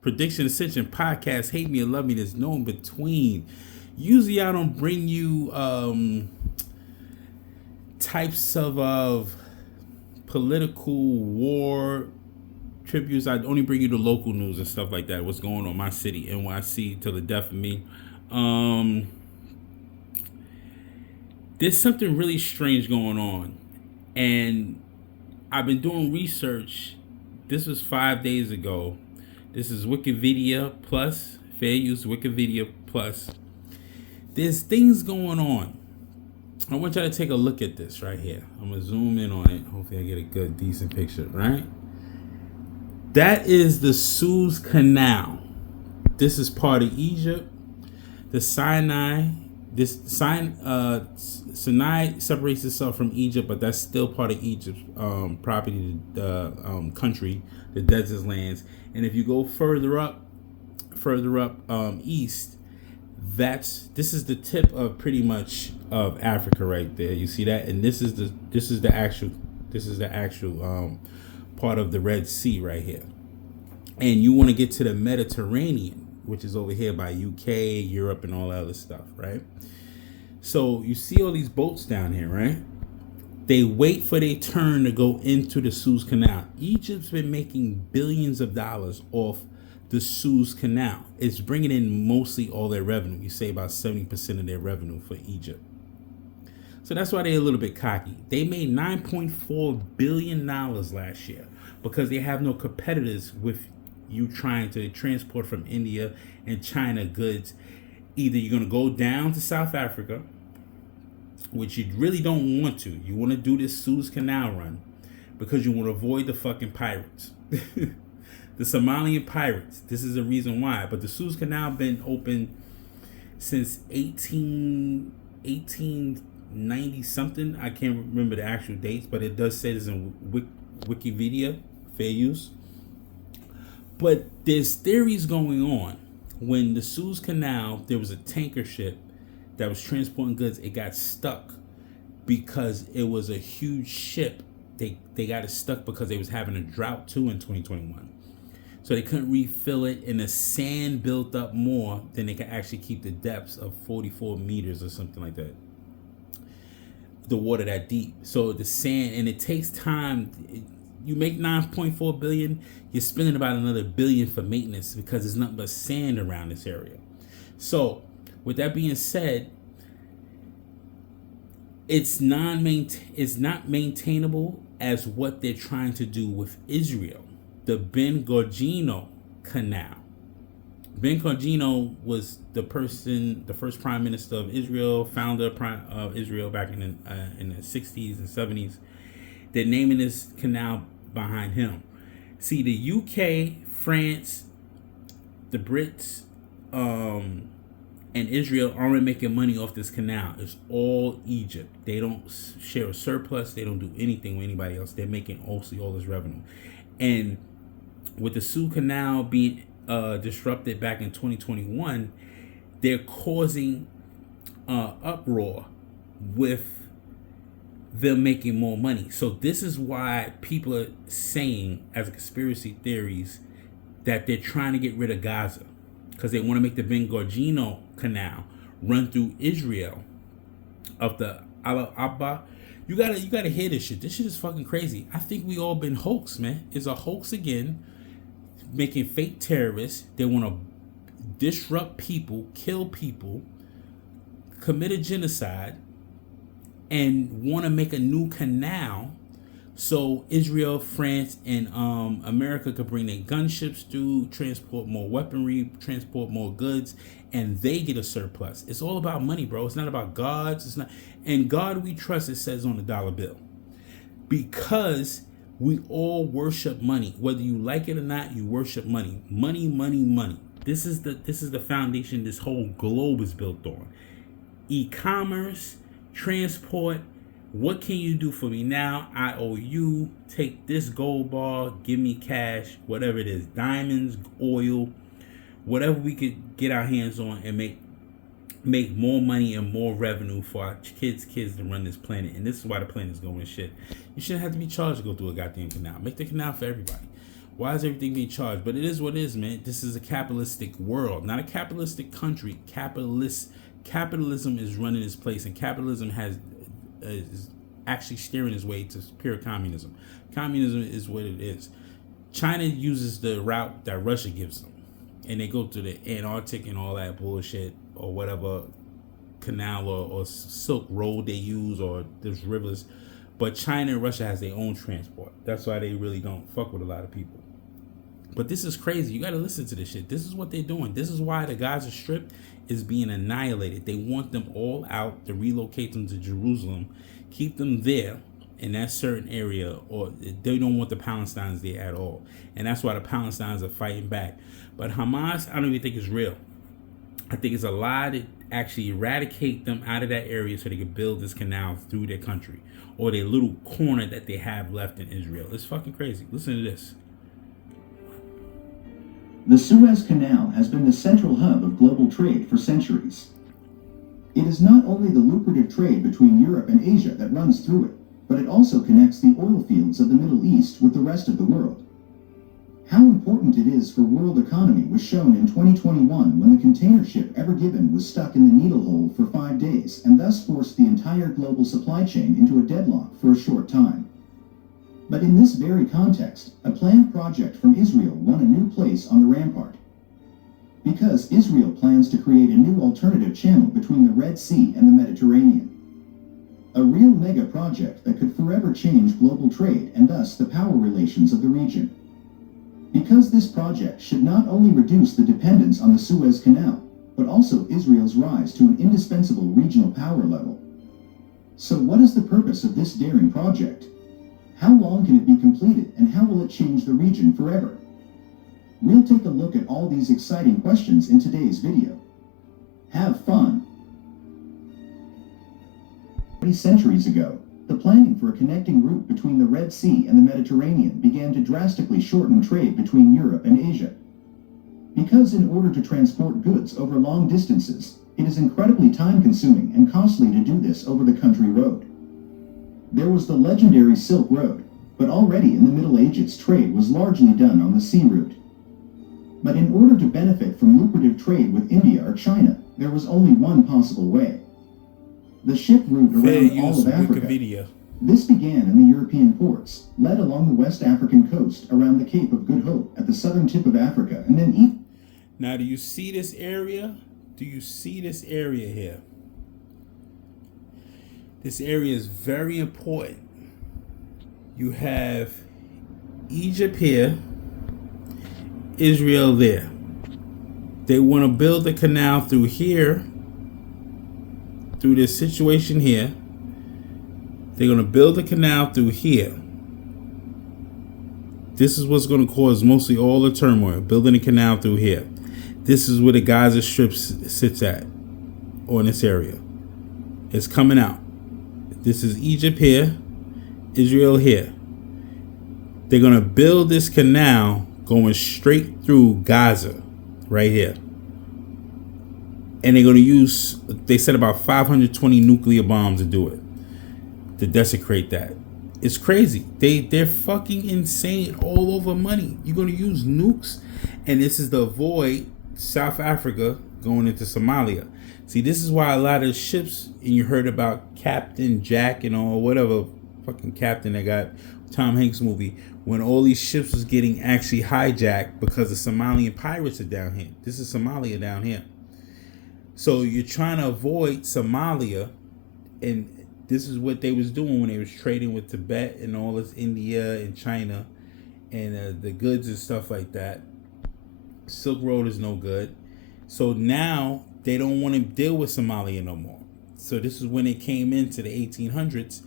Prediction Ascension podcast. Hate me or love me. There's no in between. Usually I don't bring you types of political war tributes. I only bring you the local news and stuff like that. What's going on in my city, NYC, till the death of me. There's something really strange going on, and I've been doing research. This was 5 days ago. This is Wikipedia Plus, fair use Wikipedia Plus. There's things going on. I want y'all to take a look at this right here. I'm gonna zoom in on it. Hopefully I get a good, decent picture, right? That is the Suez Canal. This is part of Egypt. The Sinai separates itself from Egypt, but that's still part of Egypt's property, the country, the desert lands. And if you go further up east, this is the tip of pretty much of Africa right there. You see that, and this is the actual part of the Red Sea right here. And you want to get to the Mediterranean, which is over here by UK, Europe, and all that other stuff, right? So you see all these boats down here, right? They wait for their turn to go into the Suez Canal. Egypt's been making billions of dollars off the Suez Canal. It's bringing in mostly all their revenue. You say about 70% of their revenue for Egypt. So that's why they're a little bit cocky. They made $9.4 billion last year because they have no competitors with you trying to transport from India and China goods. Either you're going to go down to South Africa, which you really don't want to. You want to do this Suez Canal run because you want to avoid the fucking pirates. The Somalian pirates. This is the reason why. But the Suez Canal been open since 1890 something. I can't remember the actual dates, but it does say this in Wikipedia, fair use. But there's theories going on. When the Suez Canal, there was a tanker ship that was transporting goods. It got stuck because it was a huge ship. They got it stuck because they was having a drought too in 2021. So they couldn't refill it, and the sand built up more than they could actually keep the depths of 44 meters or something like that. The water that deep. So the sand, and it takes time. You make 9.4 billion, you're spending about another billion for maintenance because there's nothing but sand around this area. So with that being said, it's not maintainable as what they're trying to do with Israel. The Ben Gurion Canal. Ben Gurion was the first prime minister of Israel, founder of Israel back in the 60s and 70s. They're naming this canal behind him. See, the UK, France, the Brits, and Israel aren't making money off this canal. It's all Egypt. They don't share a surplus. They don't do anything with anybody else. They're making mostly all this revenue. And with the Suez Canal being disrupted back in 2021, they're causing uproar with them making more money. So this is why people are saying, as a conspiracy theories, that they're trying to get rid of Gaza because they want to make the Ben Gurion Canal run through Israel of the Al Abba. You gotta hear this shit. This shit is fucking crazy. I think we all been hoaxed, man. It's a hoax again, making fake terrorists. They want to disrupt people, kill people, commit a genocide, and want to make a new canal so Israel, France, and America could bring their gunships through, transport more weaponry, transport more goods, and they get a surplus. It's all about money, bro. It's not about gods. It's not. And God we trust, it says on the dollar bill. Because we all worship money. Whether you like it or not, you worship money. Money, money, money. This is the foundation this whole globe is built on. E-commerce, transport. What can you do for me now? I owe you. Take this gold bar, give me cash, whatever it is, diamonds, oil, whatever we could get our hands on and make more money and more revenue for our kids to run this planet. And this is why the planet is going to shit. You shouldn't have to be charged to go through a goddamn canal. Make the canal for everybody. Why is everything being charged? But it is what it is, man. This is a capitalistic world, not a capitalistic country. Capitalism is running its place, and capitalism is actually steering its way to pure communism. Communism is what it is. China uses the route that Russia gives them, and they go to the Antarctic and all that bullshit, or whatever canal or Silk Road they use, or there's rivers. But China and Russia has their own transport. That's why they really don't fuck with a lot of people. But this is crazy. You got to listen to this shit. This is what they're doing. This is why the Gaza Strip is being annihilated. They want them all out, to relocate them to Jerusalem, keep them there in that certain area, or they don't want the Palestinians there at all. And that's why the Palestinians are fighting back. But Hamas, I don't even think is real. I think it's a lie to actually eradicate them out of that area so they can build this canal through their country, or their little corner that they have left in Israel. It's fucking crazy. Listen to this. The Suez Canal has been the central hub of global trade for centuries. It is not only the lucrative trade between Europe and Asia that runs through it, but it also connects the oil fields of the Middle East with the rest of the world. How important it is for world economy was shown in 2021 when the container ship Ever Given was stuck in the needle hole for 5 days and thus forced the entire global supply chain into a deadlock for a short time. But in this very context, a planned project from Israel won a new place on the rampart. Because Israel plans to create a new alternative channel between the Red Sea and the Mediterranean. A real mega project that could forever change global trade and thus the power relations of the region. Because this project should not only reduce the dependence on the Suez Canal, but also Israel's rise to an indispensable regional power level. So what is the purpose of this daring project? How long can it be completed, and how will it change the region forever? We'll take a look at all these exciting questions in today's video. Have fun! 30 centuries ago, the planning for a connecting route between the Red Sea and the Mediterranean began to drastically shorten trade between Europe and Asia. Because in order to transport goods over long distances, it is incredibly time-consuming and costly to do this over the country road. There was the legendary Silk Road, but already in the Middle Ages trade was largely done on the sea route. But in order to benefit from lucrative trade with India or China, there was only one possible way. The ship route around all of Africa. Wikipedia. This began in the European ports, led along the West African coast around the Cape of Good Hope at the southern tip of Africa, and then east. Now, do you see this area? Do you see this area here? This area is very important. You have Egypt here, Israel there. They want to build a canal through here, through this situation here. They're going to build a canal through here. This is what's going to cause mostly all the turmoil, building a canal through here. This is where the Gaza Strip sits at, or in this area. It's coming out. This is Egypt here, Israel here. They're going to build this canal going straight through Gaza, right here. And they're going to use, they said about 520 nuclear bombs to do it, to desecrate that. It's crazy. They're fucking insane all over money. You're going to use nukes, and this is to avoid South Africa going into Somalia. See, this is why a lot of ships, and you heard about Captain Jack and all, whatever fucking captain that got Tom Hanks movie, when all these ships was getting actually hijacked because the Somalian pirates are down here. This is Somalia down here. So you're trying to avoid Somalia, and this is what they was doing when they was trading with Tibet and all this India and China and the goods and stuff like that. Silk Road is no good. So now they don't want to deal with Somalia no more. So this is when it came into the 1800s.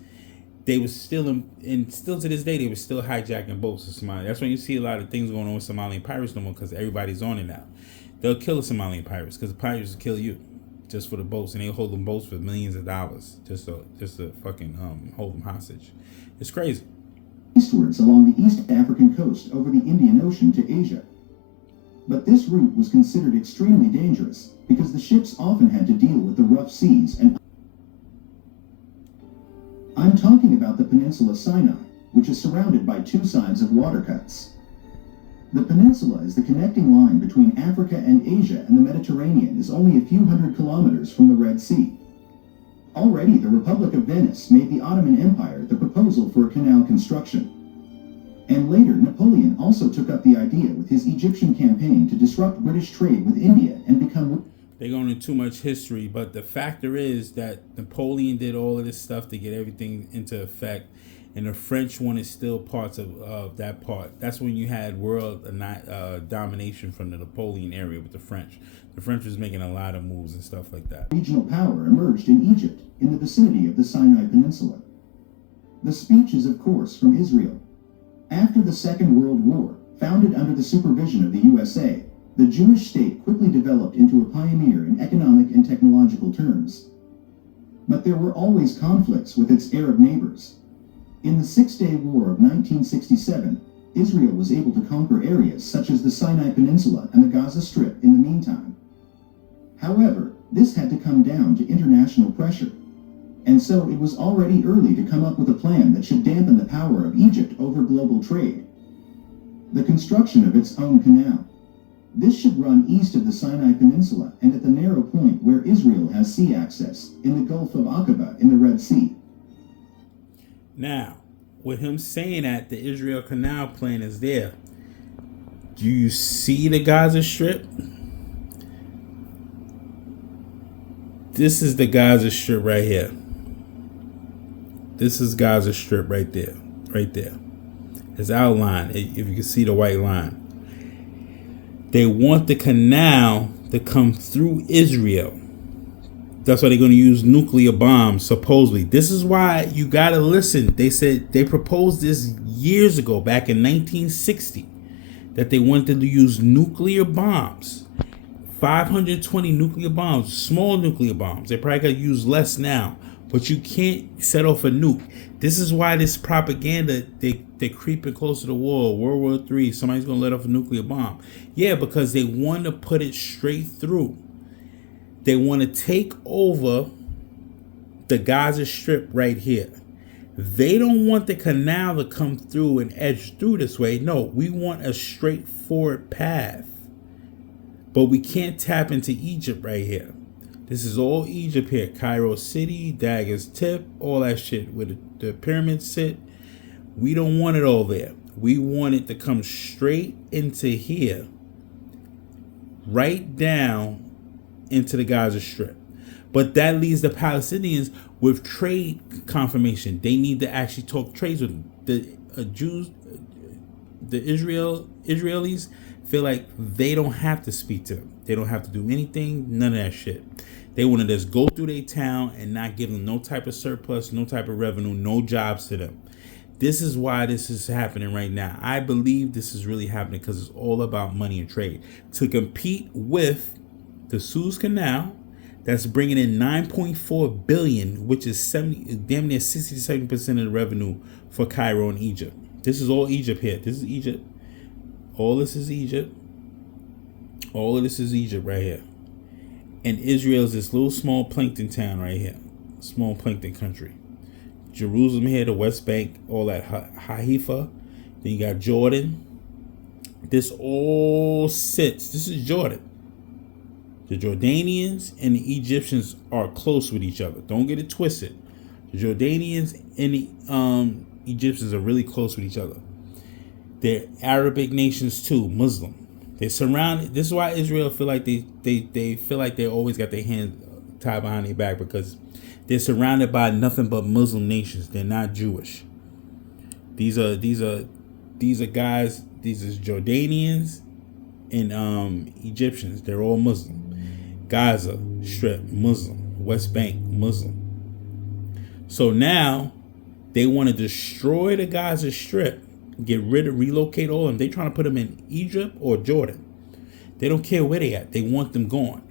They was still and still to this day, they were still hijacking boats in Somalia. That's when you see a lot of things going on with Somalian pirates no more, because everybody's on it now. They'll kill the Somalian pirates because the pirates will kill you just for the boats, and they'll hold them boats for millions of dollars just to fucking hold them hostage. It's crazy. Eastwards along the East African coast over the Indian Ocean to Asia. But this route was considered extremely dangerous because the ships often had to deal with the rough seas and I'm talking about the peninsula Sinai, which is surrounded by two sides of water cuts. The peninsula is the connecting line between Africa and Asia, and the Mediterranean is only a few hundred kilometers from the Red Sea. Already, the Republic of Venice made the Ottoman Empire the proposal for a canal construction. And later, Napoleon also took up the idea with his Egyptian campaign to disrupt British trade with India and become... They're going into too much history, but the factor is that Napoleon did all of this stuff to get everything into effect, and the French wanted still parts of that part. That's when you had world domination from the Napoleon area with the French. The French was making a lot of moves and stuff like that. Regional power emerged in Egypt, in the vicinity of the Sinai Peninsula. The speech is, of course, from Israel. After the Second World War, founded under the supervision of the USA, the Jewish state quickly developed into a pioneer in economic and technological terms. But there were always conflicts with its Arab neighbors. In the Six-Day War of 1967, Israel was able to conquer areas such as the Sinai Peninsula and the Gaza Strip in the meantime. However, this had to come down to international pressure. And so it was already early to come up with a plan that should dampen the power of Egypt over global trade. The construction of its own canal. This should run east of the Sinai Peninsula and at the narrow point where Israel has sea access, in the Gulf of Aqaba in the Red Sea. Now, with him saying that, the Israel Canal plan is there. Do you see the Gaza Strip? This is the Gaza Strip right here. This is Gaza Strip right there. Right there. It's outlined, if you can see the white line. They want the canal to come through Israel. That's why they're going to use nuclear bombs, supposedly. This is why you got to listen. They said they proposed this years ago, back in 1960, that they wanted to use nuclear bombs. 520 nuclear bombs, small nuclear bombs. They probably could use less now, but you can't set off a nuke. This is why this propaganda, they're creeping closer to war, World War III, somebody's going to let off a nuclear bomb. Yeah, because they want to put it straight through. They want to take over the Gaza Strip right here. They don't want the canal to come through and edge through this way. No, we want a straightforward path. But we can't tap into Egypt right here. This is all Egypt here. Cairo City, Dagger's Tip, all that shit where the pyramids sit. We don't want it all there. We want it to come straight into here, right down into the Gaza Strip. But that leaves the Palestinians with trade confirmation. They need to actually talk trades with them. The Jews, the Israelis feel like they don't have to speak to them. They don't have to do anything, none of that shit. They want to just go through their town and not give them no type of surplus, no type of revenue, no jobs to them. This is why this is happening right now. I believe this is really happening because it's all about money and trade. To compete with the Suez Canal, that's bringing in $9.4 billion, which is damn near 67% of the revenue for Cairo and Egypt. This is all Egypt here. This is Egypt. All this is Egypt. All of this is Egypt right here. And Israel is this little small plankton town right here. Small plankton country. Jerusalem here, the West Bank, all that Haifa. Then you got Jordan. This all sits. This is Jordan. The Jordanians and the Egyptians are close with each other. Don't get it twisted. The Jordanians and the Egyptians are really close with each other. They're Arabic nations too, Muslim. They're surrounded. This is why Israel feel like they feel like they always got their hands tied behind their back, because they're surrounded by nothing but Muslim nations. They're not Jewish. These are guys. These are Jordanians and Egyptians. They're all Muslim. Gaza Strip, Muslim. West Bank, Muslim. So now they want to destroy the Gaza Strip, relocate all of them. They trying to put them in Egypt or Jordan. They don't care where they at. They want them gone,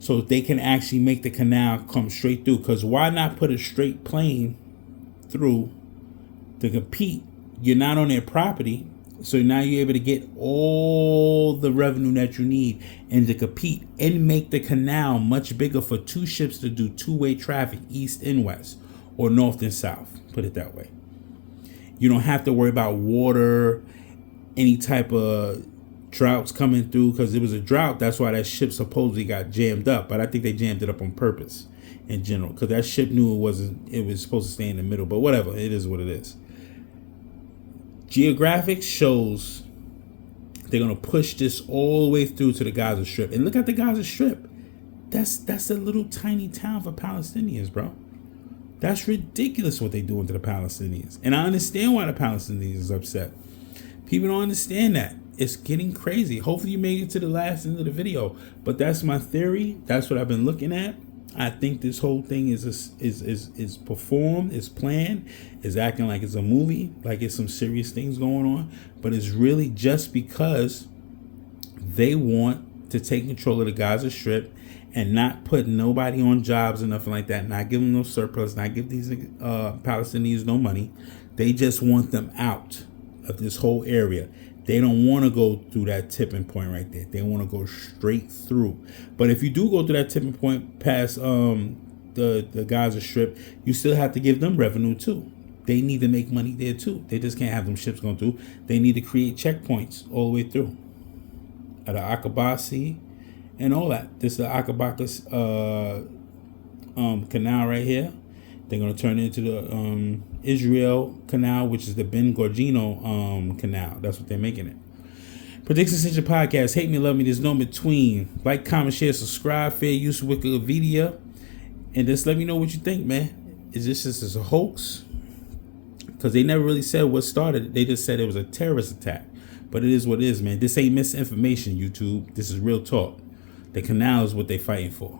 so they can actually make the canal come straight through. Because why not put a straight plane through to compete? You're not on their property, so now you're able to get all the revenue that you need and to compete and make the canal much bigger for two ships to do two-way traffic, east and west, or north and south. Put it that way. You don't have to worry about water, any type of droughts coming through, because it was a drought. That's why that ship supposedly got jammed up. But I think they jammed it up on purpose in general, because that ship knew it was supposed to stay in the middle. But whatever, it is what it is. Geographic shows they're gonna push this all the way through to the Gaza Strip. And look at the Gaza Strip. That's a little tiny town for Palestinians, bro. That's ridiculous what they doing to the Palestinians. And I understand why the Palestinians is upset. People don't understand that. It's getting crazy. Hopefully you made it to the last end of the video. But that's my theory. That's what I've been looking at. I think this whole thing is performed, is planned, is acting like it's a movie, like it's some serious things going on. But it's really just because they want to take control of the Gaza Strip and not put nobody on jobs or nothing like that, not give them no surplus, not give these Palestinians no money. They just want them out of this whole area. They don't want to go through that tipping point right there. They want to go straight through. But if you do go through that tipping point past the Gaza Strip, you still have to give them revenue too. They need to make money there too. They just can't have them ships going through. They need to create checkpoints all the way through. At the Aqaba Sea and all that. This is the Aqaba canal right here. They're going to turn it into the Israel canal, which is the Ben Gorgino canal. That's what they're making it. Prediction Central Podcast. Hate me, love me. There's no between. Like, comment, share, subscribe. Fair use of Wikipedia. And just let me know what you think, man. Is this a hoax? Because they never really said what started it. They just said it was a terrorist attack. But it is what it is, man. This ain't misinformation, YouTube. This is real talk. The canal is what they fighting for.